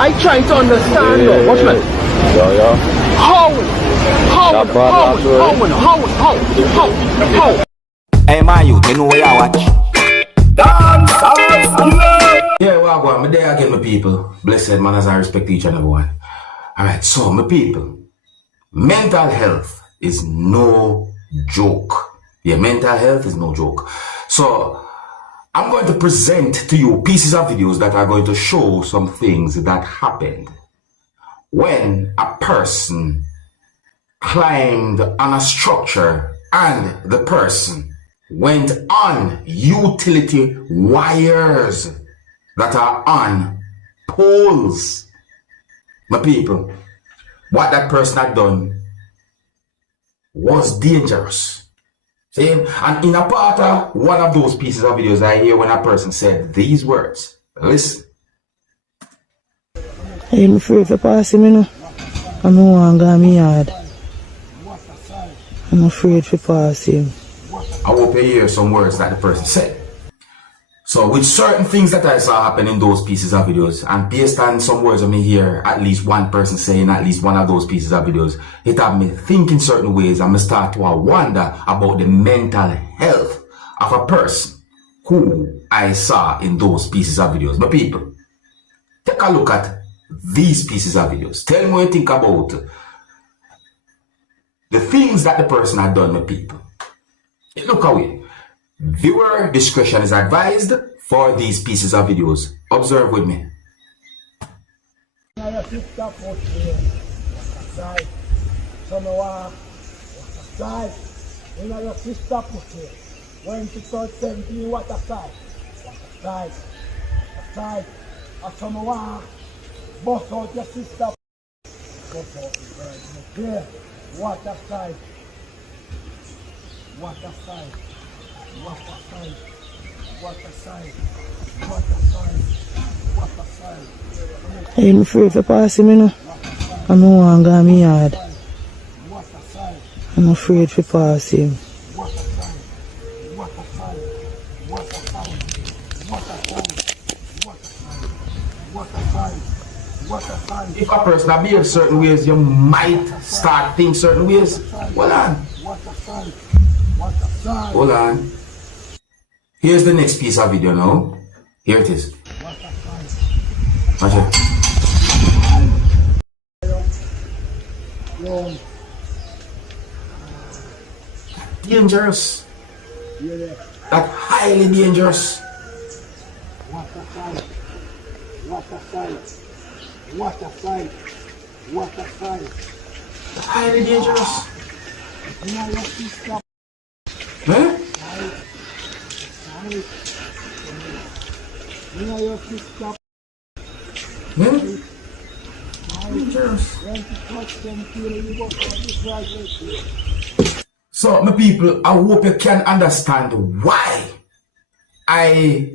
I trying to understand though. Watch me. Yeah. How? Hey man, you know where I watch? Dancehall, skilla. Yeah, well, I'm there again, my people. Blessed man, as I respect each and every one. Alright, so my people, mental health is no joke. Yeah, mental health is no joke. So I'm going to present to you pieces of videos that are going to show some things that happened when a person climbed on a structure and the person went on utility wires that are on poles. My people, what that person had done was dangerous. See? And in a part of one of those pieces of videos, I hear when a person said these words. Listen. I'm afraid to pass him, you know. I don't want to go in my yard. I'm afraid to pass him. I hope you hear some words that the person said. So with certain things that I saw happen in those pieces of videos, and based on some words I may hear at least one person saying at least one of those pieces of videos, it had me think in certain ways and me start to wonder about the mental health of a person who I saw in those pieces of videos. My people, take a look at these pieces of videos. Tell me what you think about the things that the person had done, my people. Look away. Viewer discretion is advised for these pieces of videos. Observe with me. I'm afraid to pass him, you know. I don't want to go in my yard. I'm afraid to pass him. If a person behaves certain ways, you might start think certain ways. Hold on. Here's the next piece of video now. Here it is. Watch it. Dangerous. That's highly dangerous. What a sight. That's highly dangerous. Huh? So, my people, I hope you can understand why I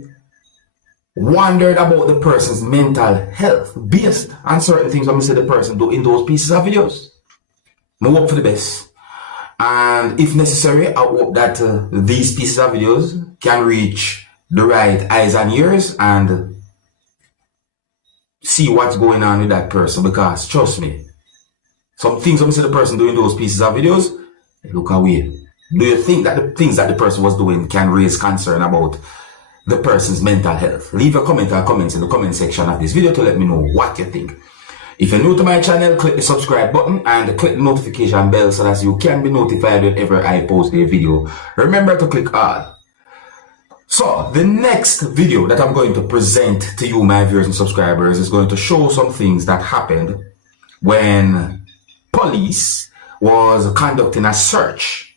wondered about the person's mental health based on certain things I'm the person do in those pieces of videos. I hope for the best. And if necessary, I hope that these pieces of videos can reach the right eyes and ears and see what's going on with that person, because trust me, some things I'm the person doing those pieces of videos, look away. Do you think that the things that the person was doing can raise concern about the person's mental health? Leave a comment or comments in the comment section of this video to let me know what you think. If you're new to my channel, click the subscribe button and click the notification bell so that you can be notified whenever I post a video. Remember to click all. So, the next video that I'm going to present to you, my viewers and subscribers, is going to show some things that happened when police was conducting a search.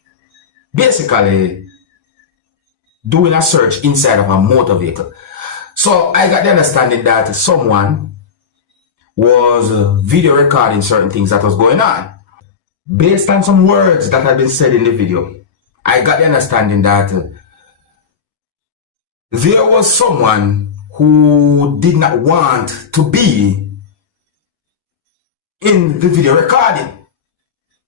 Basically, doing a search inside of a motor vehicle. So, I got the understanding that someone was video recording certain things that was going on. Based on some words that had been said in the video, I got the understanding that there was someone who did not want to be in the video recording.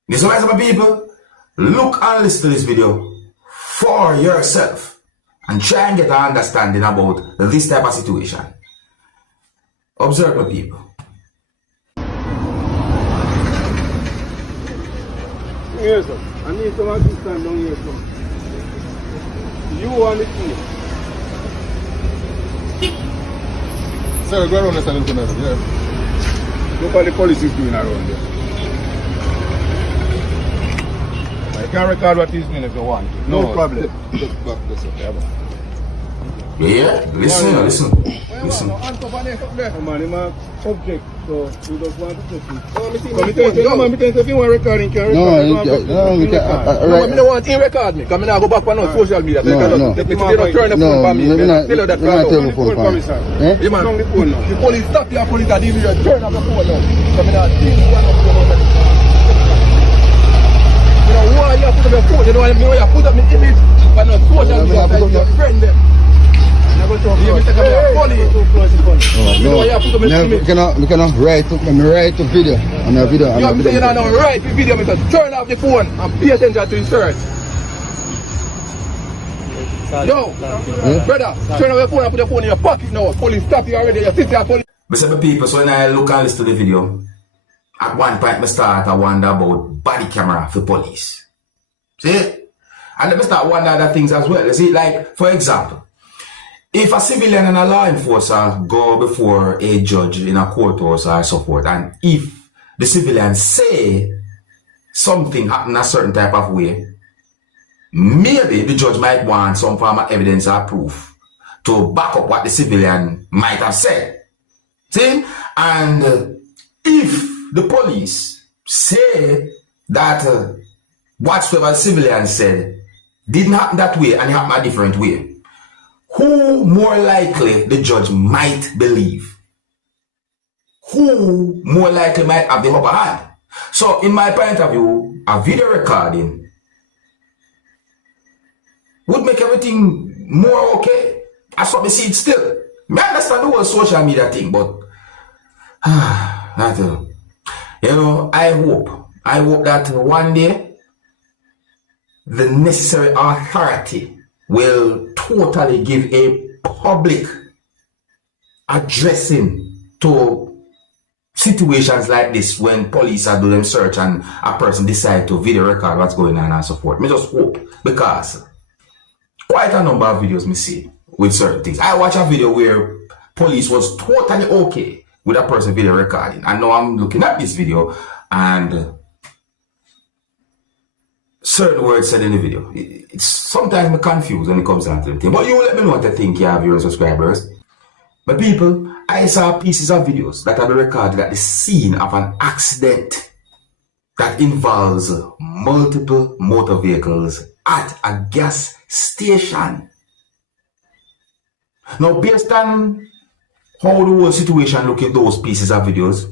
This is why, my people, look and listen to this video for yourself and try and get an understanding about this type of situation. Observe, my people. Yes, sir. I need some assistance down here, sir. You want the key? Sir, go around and look at it, yeah. Look what the police is doing around there. I can record what he's doing if you want. No problem. Look back this up, yeah. Yeah, listen. Man, I'm a subject, so we just want to touch it. No, Come if you want recording, can no, record. we can't. No, I don't want him record me. Because I go back on social media. So No, they no. don't turn the phone for me. No, Tell her that not right turn now. the phone for me. Eh? Yeah, man. The phone now. The police stop you, police are dealing with you. Turn off the phone now. So I don't think you want to go on. You know why you put up your phone? You know why you put up my image? But no social media, like your friend them. You cannot write to video. On a video. You have to say you don't write the video, Mr. Turn off the phone and pay attention to the search. Yo, brother, turn off your phone and put your phone in your pocket now. Police stop you already. You sit there, police. Listen, people, so when I look and listen to the video, at one point I start to wonder about body camera for police. See? And then I start wondering other things as well. You see, like, for example, if a civilian and a law enforcer go before a judge in a courthouse or so forth, and if the civilian say something happened a certain type of way, maybe the judge might want some form of evidence or proof to back up what the civilian might have said. See? And if the police say that whatsoever the civilian said didn't happen that way and it happened a different way, who more likely the judge might believe? Who more likely might have the upper hand? So in my point of view, a video recording would make everything more okay. That's what we see it still. I understand the whole social media thing, but you know, I hope that one day the necessary authority will totally give a public addressing to situations like this when police are doing search and a person decide to video record what's going on and so forth. Me just hope, because quite a number of videos me see with certain things. I watch a video where police was totally okay with a person video recording, and now I'm looking at this video and certain words said in the video. It's sometimes I'm confused when it comes down to the thing. But you let me know what you think, you viewers and subscribers. But people, I saw pieces of videos that have been recorded at the scene of an accident that involves multiple motor vehicles at a gas station. Now, based on how the whole situation look at those pieces of videos,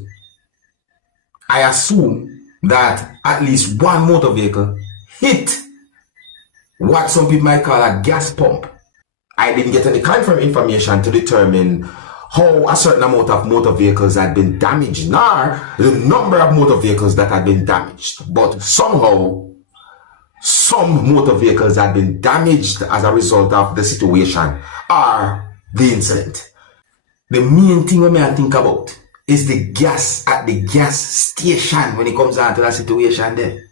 I assume that at least one motor vehicle hit what some people might call a gas pump. I didn't get any confirmed information to determine how a certain amount of motor vehicles had been damaged, nor the number of motor vehicles that had been damaged. But somehow, some motor vehicles had been damaged as a result of the situation or the incident. The main thing we may think about is the gas at the gas station when it comes down to that situation there.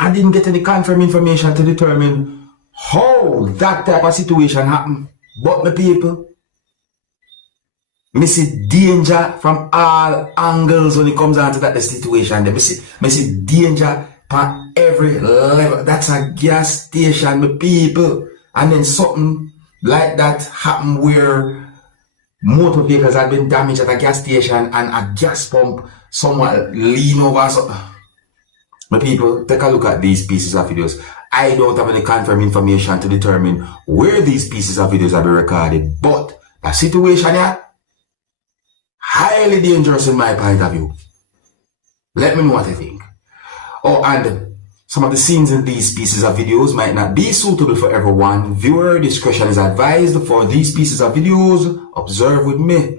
I didn't get any confirmed information to determine how that type of situation happened. But my people, I see danger from all angles when it comes down to that situation. I see danger from every level. That's a gas station, my people. And then something like that happened where motor vehicles had been damaged at a gas station and a gas pump somewhat lean over. So, my people, take a look at these pieces of videos. I don't have any confirmed information to determine where these pieces of videos have been recorded, but the situation here, highly dangerous in my point of view. Let me know what you think. Oh, and some of the scenes in these pieces of videos might not be suitable for everyone. Viewer discretion is advised for these pieces of videos. Observe with me.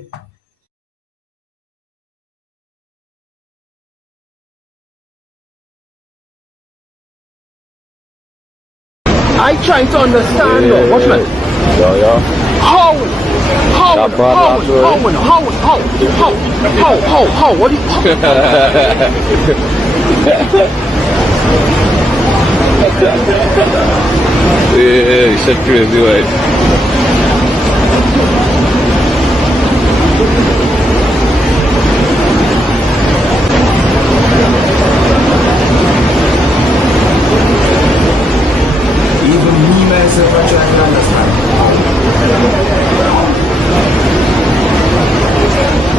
I trying to understand though. Watch me. Yeah. How? What do you Yeah, it's a crazy white. Even me myself, I try to understand.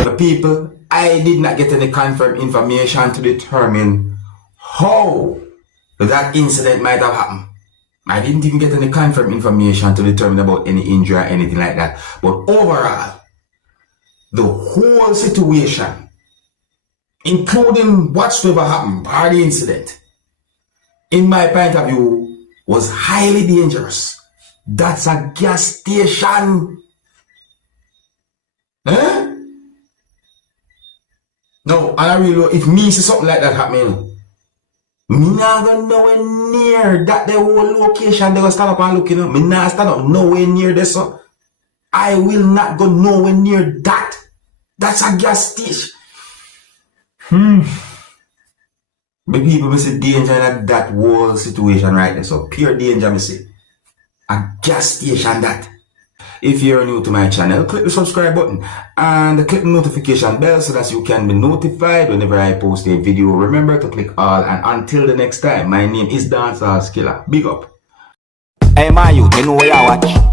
The people, I did not get any confirmed information to determine how that incident might have happened. I didn't even get any confirmed information to determine about any injury or anything like that. But overall, the whole situation, including whatsoever happened, or the incident, in my point of view, was highly dangerous. That's a gas station. Eh? No, and I really know if me see something like that happening, me not gonna nowhere near that the whole location they gonna stand up and look, you know. Me not stand up nowhere near this. So I will not go nowhere near that. That's a gas station. But people may see danger in that whole situation right there. So pure danger, me see. A gas station that. If you're new to my channel, click the subscribe button and click the notification bell so that you can be notified whenever I post a video. Remember to click all, and until the next time, my name is Dancehall Skilla. Big up. Hey, my youth, you know where I watch.